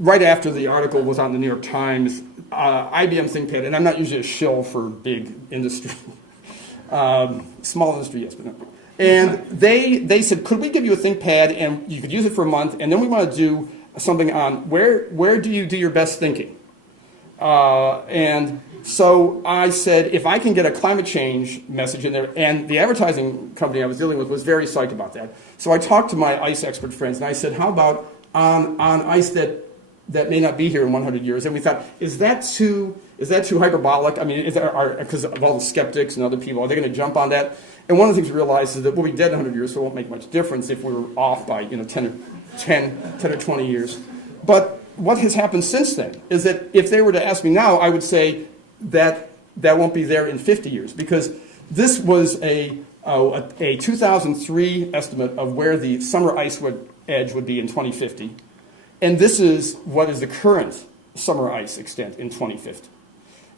right after the article was on the New York Times, IBM ThinkPad, and I'm not usually a shill for big industry, small industry, yes, but no. And they said, could we give you a ThinkPad and you could use it for a month, and then we want to do something on where do you do your best thinking? And so I said, if I can get a climate change message in there, and the advertising company I was dealing with was very psyched about that. So I talked to my ice expert friends, and I said, how about on ice that may not be here in 100 years? And we thought, is that too hyperbolic? I mean, because of all the skeptics and other people, are they going to jump on that? And one of the things we realized is that we'll be dead in 100 years, so it won't make much difference if we were off by 10 or 20 years. But what has happened since then is that if they were to ask me now, I would say that won't be there in 50 years, because this was a 2003 estimate of where the summer ice edge would be in 2050. And this is what is the current summer ice extent in 2050.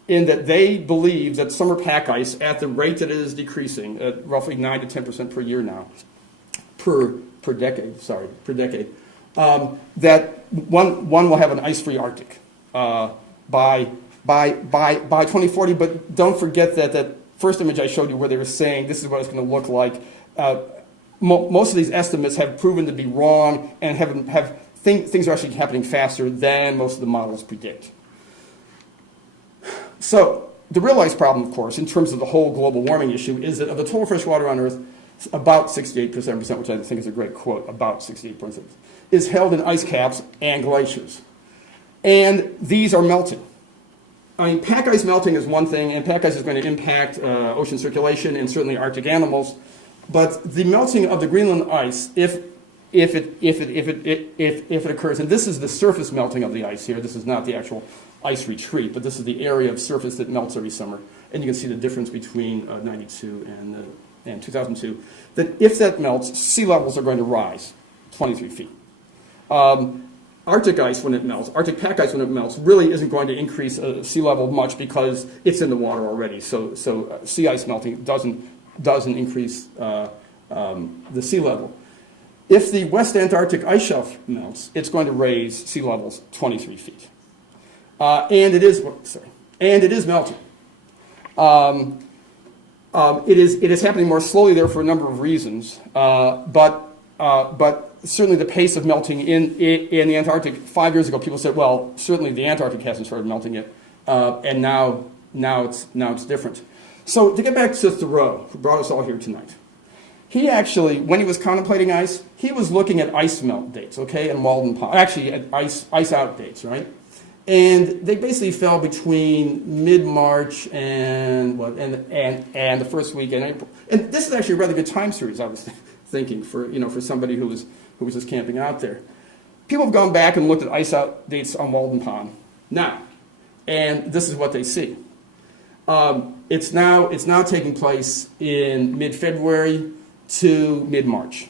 In that they believe that summer pack ice, at the rate that it is decreasing, at roughly 9 to 10% per year now, per decade, that one will have an ice-free Arctic by 2040. But don't forget that first image I showed you where they were saying this is what it's going to look like. Most of these estimates have proven to be wrong and things are actually happening faster than most of the models predict. So the real ice problem, of course, in terms of the whole global warming issue, is that of the total fresh water on Earth, about 68%, which I think is a great quote, about 68%, is held in ice caps and glaciers. And these are melting. I mean, pack ice melting is one thing, and pack ice is going to impact ocean circulation and certainly Arctic animals. But the melting of the Greenland ice, if it occurs, and this is the surface melting of the ice here, this is not the actual ice retreat, but this is the area of surface that melts every summer. And you can see the difference between 92 and 2002, that if that melts, sea levels are going to rise 23 feet. Arctic ice, when it melts, Arctic pack ice, when it melts, really isn't going to increase sea level much because it's in the water already. So sea ice melting doesn't increase the sea level. If the West Antarctic ice shelf melts, it's going to raise sea levels 23 feet. And it is melting. It is happening more slowly there for a number of reasons, but certainly the pace of melting in the Antarctic 5 years ago, people said, well, certainly the Antarctic hasn't started melting yet, and now it's different. So to get back to Thoreau, who brought us all here tonight, he actually, when he was contemplating ice, he was looking at ice melt dates, okay, and Walden Pond, actually at ice out dates, right? And they basically fell between mid-March and the first week in April. And this is actually a rather good time series, I was thinking, for somebody who was just camping out there. People have gone back and looked at ice out dates on Walden Pond now, and this is what they see. It's now taking place in mid-February to mid-March.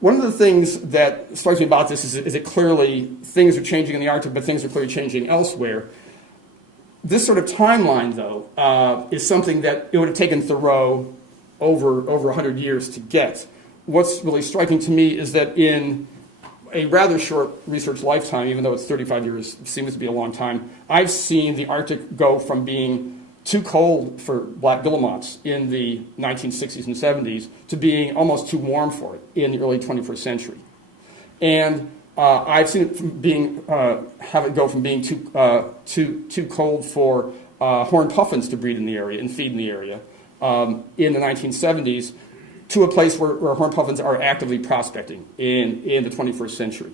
One of the things that strikes me about this is that clearly things are changing in the Arctic, but things are clearly changing elsewhere. This sort of timeline, though, is something that it would have taken Thoreau over 100 years to get. What's really striking to me is that in a rather short research lifetime, even though it's 35 years, seems to be a long time, I've seen the Arctic go from being too cold for black guillemots in the 1960s and 70s to being almost too warm for it in the early 21st century. And I've seen it have it go from being too cold for horned puffins to breed in the area and feed in the area in the 1970s to a place where horned puffins are actively prospecting in the 21st century.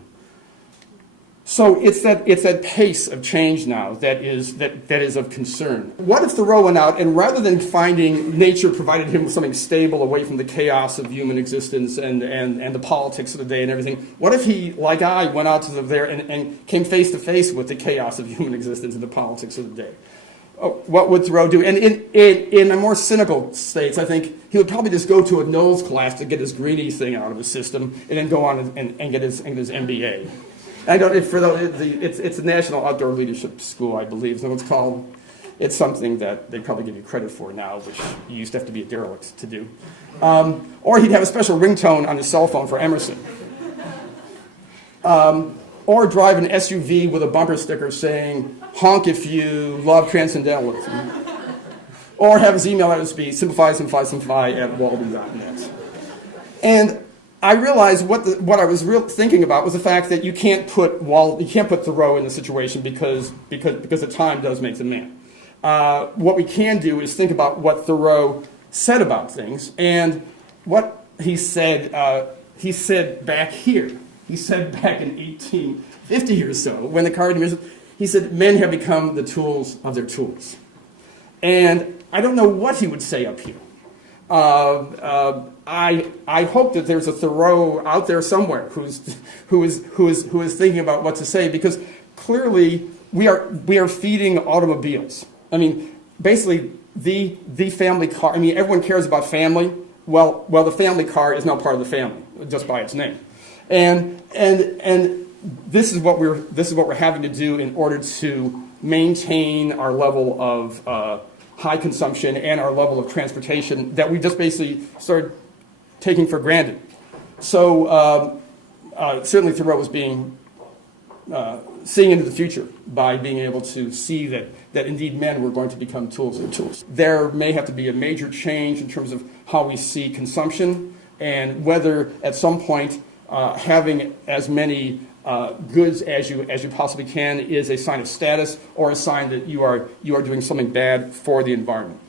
So it's that pace of change now that is of concern. What if Thoreau went out and rather than finding nature provided him with something stable away from the chaos of human existence and the politics of the day and everything, what if he, like I, went out to there and came face to face with the chaos of human existence and the politics of the day? What would Thoreau do? And in the more cynical states, I think he would probably just go to a Knowles class to get his greenie thing out of his system and then go on and get his MBA. I don't. It's a National Outdoor Leadership School, I believe. So it's called. It's something that they probably give you credit for now, which you used to have to be a derelict to do. Or he'd have a special ringtone on his cell phone for Emerson. or drive an SUV with a bumper sticker saying, honk if you love transcendentalism. Or have his email address be simplify@walden.net. And I realized what I was thinking about was the fact that you can't put Thoreau in the situation because the time does make the man. What we can do is think about what Thoreau said about things, and what he said back here. He said back in 1850 or so, when the Carnegie, he said, men have become the tools of their tools. And I don't know what he would say up here. I hope that there's a Thoreau out there somewhere who is thinking about what to say, because clearly we are feeding automobiles. I mean, basically the family car. I mean, everyone cares about family. Well, the family car is now part of the family just by its name, and this is what we're having to do in order to maintain our level of high consumption and our level of transportation that we just basically started taking for granted. So certainly Thoreau was seeing into the future by being able to see that indeed men were going to become tools of tools. There may have to be a major change in terms of how we see consumption, and whether at some point having as many goods as you possibly can is a sign of status or a sign that you are doing something bad for the environment.